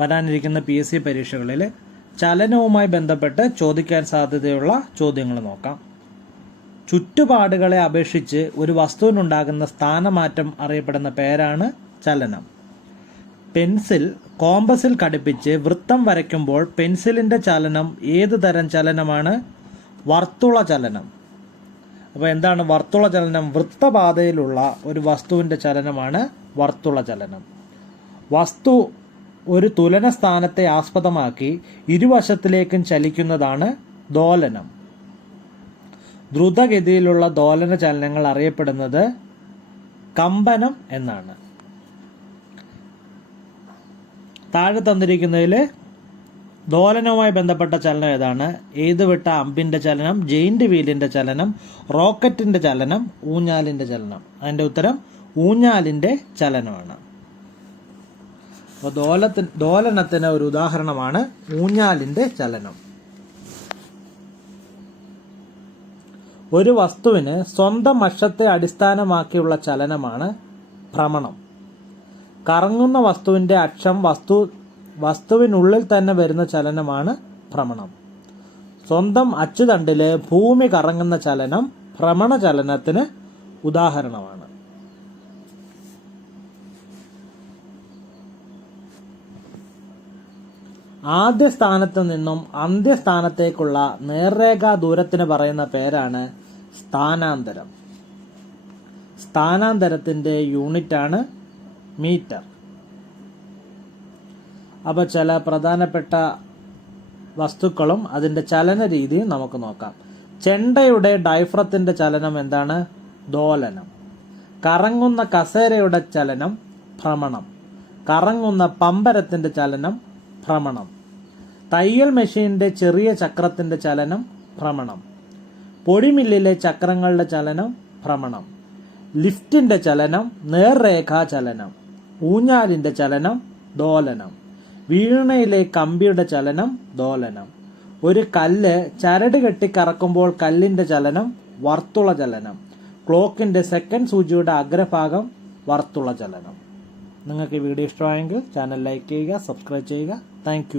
വരാനിരിക്കുന്ന PSC പരീക്ഷകളിൽ ചലനവുമായി ബന്ധപ്പെട്ട് ചോദിക്കാൻ സാധ്യതയുള്ള ചോദ്യങ്ങൾ നോക്കാം. ചുറ്റുപാടുകളെ അപേക്ഷിച്ച് ഒരു വസ്തുവിനുണ്ടാകുന്ന സ്ഥാനമാറ്റം അറിയപ്പെടുന്ന പേരാണ് ചലനം. പെൻസിൽ കോമ്പസിൽ ഘടിപ്പിച്ച് വൃത്തം വരയ്ക്കുമ്പോൾ പെൻസിലിൻ്റെ ചലനം ഏത് തരം ചലനമാണ്? വർത്തുള ചലനം. അപ്പോൾ എന്താണ് വർത്തുള ചലനം? വൃത്തപാതയിലുള്ള ഒരു വസ്തുവിൻ്റെ ചലനമാണ് വർത്തുള ചലനം. വസ്തു ഒരു തുലന സ്ഥാനത്തെ ആസ്പദമാക്കി ഇരുവശത്തിലേക്കും ചലിക്കുന്നതാണ് ദോലനം. ദ്രുതഗതിയിലുള്ള ദോലന ചലനങ്ങൾ അറിയപ്പെടുന്നത് കമ്പനം എന്നാണ്. താഴെ തന്നിരിക്കുന്നതിൽ ദോലനവുമായി ബന്ധപ്പെട്ട ചലനം ഏതാണ്? എയ്തുവിട്ട അമ്പിൻ്റെ ചലനം, ജെയിന്റ് വീലിൻ്റെ ചലനം, റോക്കറ്റിൻ്റെ ചലനം, ഊഞ്ഞാലിൻ്റെ ചലനം. അതിൻ്റെ ഉത്തരം ഊഞ്ഞാലിൻ്റെ ചലനമാണ്. അപ്പോൾ ദോലനത്തിന് ഒരു ഉദാഹരണമാണ് ഊഞ്ഞാലിൻ്റെ ചലനം. ഒരു വസ്തുവിന് സ്വന്തം അക്ഷത്തെ അടിസ്ഥാനമാക്കിയുള്ള ചലനമാണ് ഭ്രമണം. കറങ്ങുന്ന വസ്തുവിൻ്റെ അക്ഷം വസ്തുവിനുള്ളിൽ തന്നെ വരുന്ന ചലനമാണ് ഭ്രമണം. സ്വന്തം അച്ചുതണ്ടില് ഭൂമി കറങ്ങുന്ന ചലനം ഭ്രമണ ചലനത്തിന് ഉദാഹരണമാണ്. ആദ്യ സ്ഥാനത്ത് നിന്നും അന്ത്യസ്ഥാനത്തേക്കുള്ള നേർരേഖാ ദൂരത്തിന് പറയുന്ന പേരാണ് സ്ഥാനാന്തരം. സ്ഥാനാന്തരത്തിന്റെ യൂണിറ്റാണ് മീറ്റർ. അപ്പോൾ ചില പ്രധാനപ്പെട്ട വസ്തുക്കളും അതിൻ്റെ ചലന രീതിയും നമുക്ക് നോക്കാം. ചെണ്ടയുടെ ഡൈഫ്രത്തിന്റെ ചലനം എന്താണ്? ദോലനം. കറങ്ങുന്ന കസേരയുടെ ചലനം ഭ്രമണം. കറങ്ങുന്ന പമ്പരത്തിന്റെ ചലനം ഭ്രമണം. തയ്യൽ മെഷീന്റെ ചെറിയ ചക്രത്തിന്റെ ചലനം ഭ്രമണം. പൊടിമില്ലിലെ ചക്രങ്ങളുടെ ചലനം ഭ്രമണം. ലിഫ്റ്റിന്റെ ചലനം നേർരേഖാ ചലനം. ഊഞ്ഞാലിന്റെ ചലനം ദോലനം. വീണയിലെ കമ്പിയുടെ ചലനം ദോലനം. ഒരു കല്ല് ചരട് കെട്ടി കറക്കുമ്പോൾ കല്ലിന്റെ ചലനം വർത്തുള ചലനം. ക്ലോക്കിന്റെ സെക്കൻഡ് സൂചിയുടെ അഗ്രഭാഗം വർത്തുള ചലനം. നിങ്ങൾക്ക് ഈ വീഡിയോ ഇഷ്ടമായെങ്കിൽ ചാനൽ ലൈക്ക് ചെയ്യുക, സബ്സ്ക്രൈബ് ചെയ്യുക. താങ്ക്